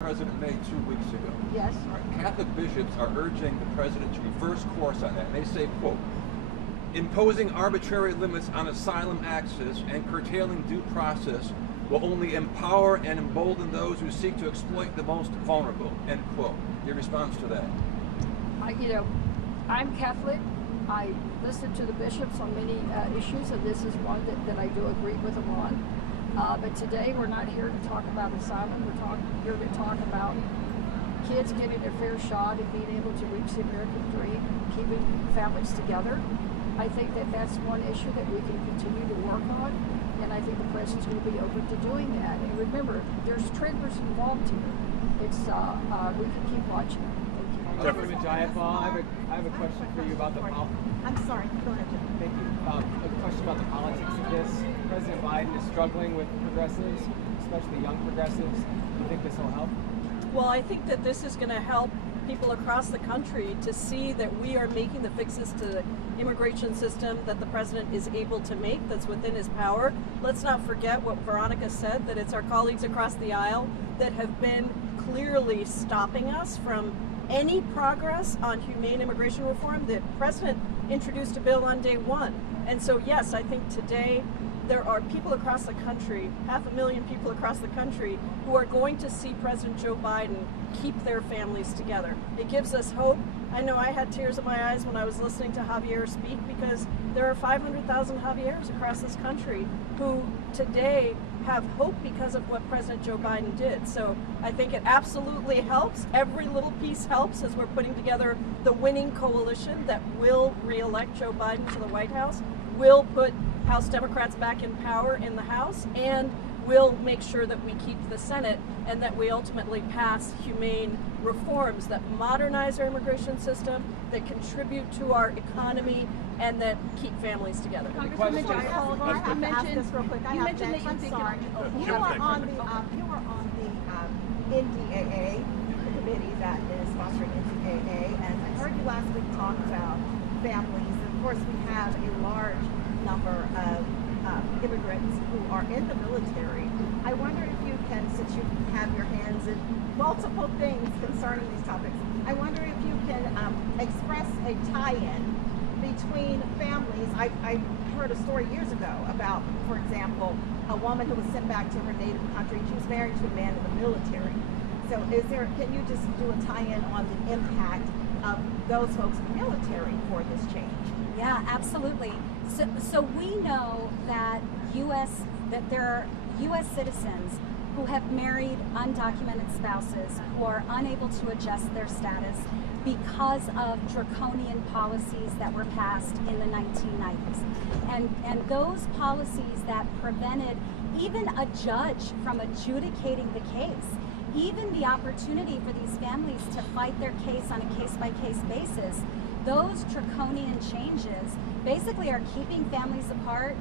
President made 2 weeks ago. Yes. Catholic bishops are urging the president to reverse course on that. And they say, quote, imposing arbitrary limits on asylum access and curtailing due process will only empower and embolden those who seek to exploit the most vulnerable, end quote. Your response to that? I'm Catholic. I listen to the bishops on many issues, and this is one that I do agree with them on. But today we're not here to talk about asylum. We're here to talk about kids getting their fair shot and being able to reach the American dream, keeping families together. I think that's one issue that we can continue to work on, and I think the president's going to be open to doing that. And remember, there's triggers involved here. It's we can keep watching. Jeffrey Majayapal, I have a question for you about the I'm sorry, go ahead, Jim. Thank you. A question about the politics of this. President Biden is struggling with progressives, especially young progressives. Do you think this will help? Well, I think that this is going to help people across the country to see that we are making the fixes to the immigration system that the president is able to make, that's within his power. Let's not forget what Veronica said, that it's our colleagues across the aisle that have been clearly stopping us from any progress on humane immigration reform. The president introduced a bill on day one. And so, yes, I think today there are people across the country, 500,000 people across the country, who are going to see President Joe Biden keep their families together. It gives us hope. I know I had tears in my eyes when I was listening to Javier speak, because there are 500,000 Javiers across this country who today have hope because of what President Joe Biden did. So I think it absolutely helps. Every little piece helps as we're putting together the winning coalition that will re-elect Joe Biden to the White House, will put House Democrats back in power in the House, and will make sure that we keep the Senate and that we ultimately pass humane reforms that modernize our immigration system, that contribute to our economy, and that keep families together. Congresswoman Jayapal, you mentioned that you think you were on the NDAA, the committee that is sponsoring NDAA, and I heard you last week talk about families. And of course, we have a large number of immigrants who are in the military. I wonder if you can, since you have your hands in multiple things concerning these topics, I wonder if you can express a tie-in between families. I heard a story years ago about, for example, a woman who was sent back to her native country. She was married to a man in the military. So can you just do a tie-in on the impact of those folks in the military for this change? Yeah, absolutely. So we know that there are U.S. citizens who have married undocumented spouses who are unable to adjust their status because of draconian policies that were passed in the 1990s. And those policies that prevented even a judge from adjudicating the case, even the opportunity for these families to fight their case on a case-by-case basis, those draconian changes basically are keeping families apart,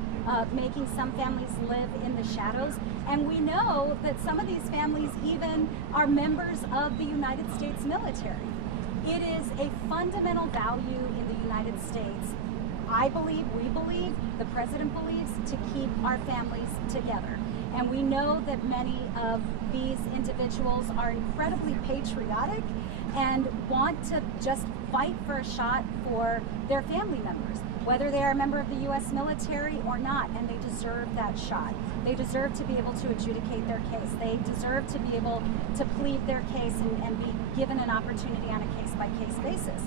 making some families live in the shadows. And we know that some of these families even are members of the United States military. It is a fundamental value in the United States. I believe, we believe, the president believes, to keep our families together. And we know that many of these individuals are incredibly patriotic and want to just fight for a shot for their family members, whether they are a member of the U.S. military or not, and they deserve that shot. They deserve to be able to adjudicate their case. They deserve to be able to plead their case and be given an opportunity on a case-by-case basis.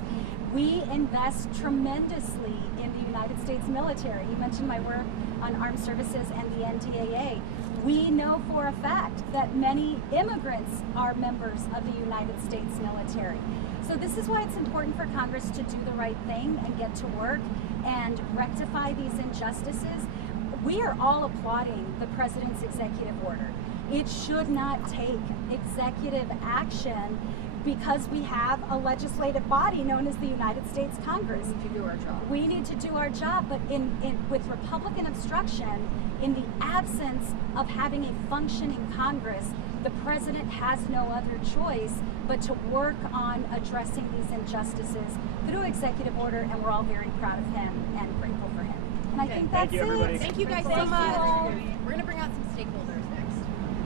We invest tremendously in the United States military. You mentioned my work on armed services and the NDAA. We know for a fact that many immigrants are members of the United States military. So this is why it's important for Congress to do the right thing and get to work and rectify these injustices. We are all applauding the president's executive order. It should not take executive action because we have a legislative body known as the United States Congress. We need to do our job. We need to do our job, but with Republican obstruction, in the absence of having a functioning Congress, the president has no other choice but to work on addressing these injustices through executive order, and we're all very proud of him and grateful for him. And I think that's it. Thank you guys so much. We're gonna